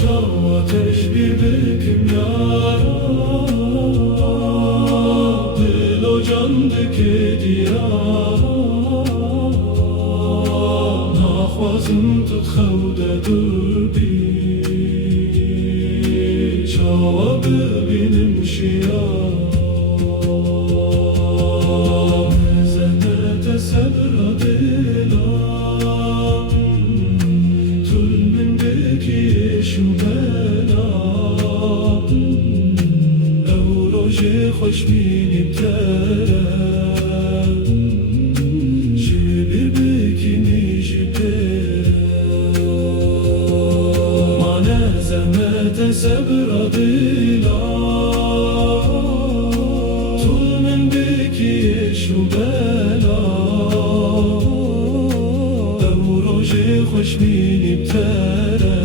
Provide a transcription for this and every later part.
Çav ateş bir bekim yara, dil o can dikediya. Naxwazim tu xewde dur bî, çawa bibînim şiya. Zehmete sebra dila, خوشبینیم تره جبی بکنی جبه مانه زمت صبر دیلا طول من بکیش و بلا او روژ خوشبینیم تره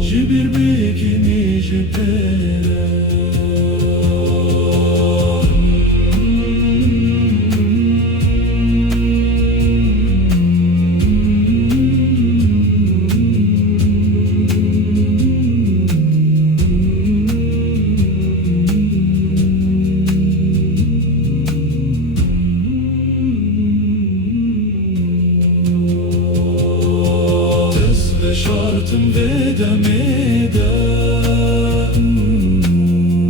جبیر بکنی جبه شارتم بدم eder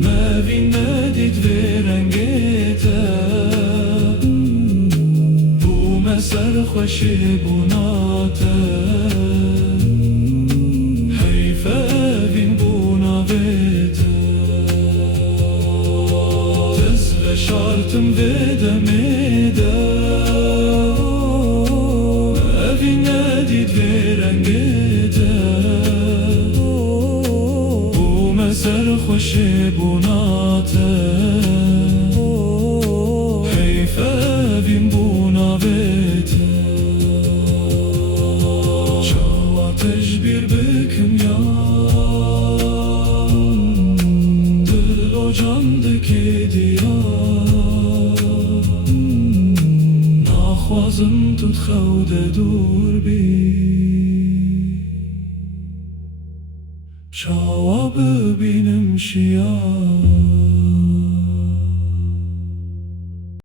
Mevin nedid verengete Bu meser خوشی bunate Heyfe evin bunavete Tez ve şartım vedem eder Mevin nedid verengete سرخوشی بوناته حیفه بیم بوناویته چاواتش بیر بکم یا دل و جان دکیدی یا ناخوازم تو تخوده دور بی Çava bibînim şiya.